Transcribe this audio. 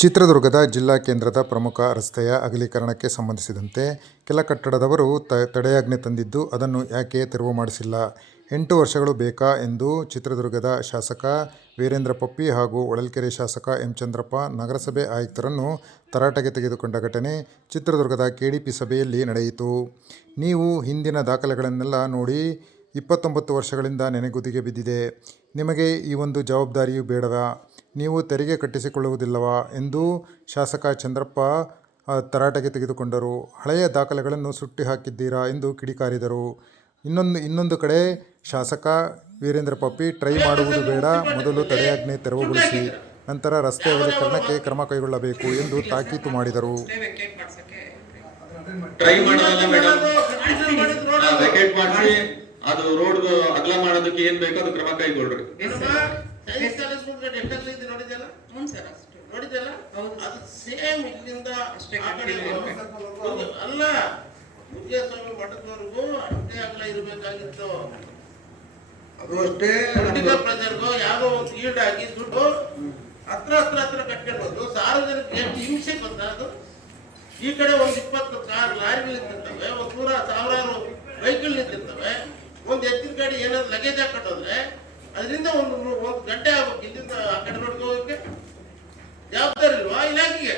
ಚಿತ್ರದುರ್ಗದ ಜಿಲ್ಲಾ ಕೇಂದ್ರದ ಪ್ರಮುಖ ರಸ್ತೆಯ ಅಗಲೀಕರಣಕ್ಕೆ ಸಂಬಂಧಿಸಿದಂತೆ ಕೆಲ ಕಟ್ಟಡದವರು ತಡೆಯಾಜ್ಞೆ ತಂದಿದ್ದು ಅದನ್ನು ಯಾಕೆ ತೆರವು ಮಾಡಿಸಿಲ್ಲ? 8 ವರ್ಷಗಳು ಬೇಕಾ ಎಂದು ಚಿತ್ರದುರ್ಗದ ಶಾಸಕ ವೀರೇಂದ್ರ ಪಪ್ಪಿ ಹಾಗೂ ಹೊಳಲ್ಕೆರೆ ಶಾಸಕ ಎಂ. ಚಂದ್ರಪ್ಪ ನಗರಸಭೆ ಆಯುಕ್ತರನ್ನು ತರಾಟೆಗೆ ತೆಗೆದುಕೊಂಡ ಘಟನೆ ಚಿತ್ರದುರ್ಗದ ಕೆಡಿಪಿ ಸಭೆಯಲ್ಲಿ ನಡೆಯಿತು. ನೀವು ಹಿಂದಿನ ದಾಖಲೆಗಳನ್ನೆಲ್ಲ ನೋಡಿ 29 ವರ್ಷಗಳಿಂದ ನೆನೆಗುದಿಗೆ ಬಿದ್ದಿದೆ. ನಿಮಗೆ ಈ ಒಂದು ಜವಾಬ್ದಾರಿಯೂ ಬೇಡವಾ? ನೀವು ತೆರಿಗೆ ಕಟ್ಟಿಸಿಕೊಳ್ಳುವುದಿಲ್ಲವಾ ಎಂದು ಶಾಸಕ ಚಂದ್ರಪ್ಪ ತರಾಟೆಗೆ ತೆಗೆದುಕೊಂಡರು. ಹಳೆಯ ದಾಖಲೆಗಳನ್ನು ಸುಟ್ಟಿ ಹಾಕಿದ್ದೀರಾ ಎಂದು ಕಿಡಿಕಾರಿದರು. ಇನ್ನೊಂದು ಕಡೆ ಶಾಸಕ ವೀರೇಂದ್ರ ಪಪ್ಪಿ ಟ್ರೈ ಮಾಡುವುದು ಬೇಡ, ಮೊದಲು ತಡೆಯಾಜ್ಞೆ ತೆರವುಗೊಳಿಸಿ, ನಂತರ ರಸ್ತೆ ಅಗಲೀಕರಣಕ್ಕೆ ಕ್ರಮ ಕೈಗೊಳ್ಳಬೇಕು ಎಂದು ತಾಕೀತು ಮಾಡಿದರು. ಅದು ರೋಡ್ ಅಗಲ ಮಾಡೋದಕ್ಕೆ ಏನ್ ಬೇಕೋ ಅದು ಕ್ರಮ ಕೈಗೊಳ್ಳ್ರಿ. ಅಲ್ಲ ವಿಜಯಸ್ವಾಮಿ ಮಠದವರೆಗೂ ಅಷ್ಟೇ ಅಗಲ ಇರಬೇಕಾಗಿತ್ತು. ಅದು ಅಷ್ಟೇ ಪ್ರಜೆಗೂ ಯಾರೋ ಒಂದು ಈಡಾಗಿ ದುಡ್ಡು ಹತ್ರ ಕಟ್ಕೊಂಡು ಸಾರ್ವಜನಿಕ ಹಿಂಸೆ ಬಂದ. ಅದು ಈ ಕಡೆ ಒಂದು 20 ಕಾರ್ ಲಾರಿಗಳು ನಿಂತಿರ್ತವೆ, ಒಂದು 100 ಸಾವಿರಾರು ವೆಹಿಕಲ್ ನಿಂತಿರ್ತವೆ. ಒಂದು ಎತ್ತಿನ ಗಾಡಿ ಏನಾದ್ರು ಲಗೇಜ್ ಹಾಕೊಂಡ್ರೆ ಅದರಿಂದ ಒಂದು ಗಂಟೆ ಆಗ್ಬೇಕು. ಇಲ್ಲಿಂದ ಆ ಕಡೆ ನೋಡ್ಕೋಕೆ ಜವಾಬ್ದಾರಿ ಇಲ್ವಾ ಇಲಾಖೆಗೆ?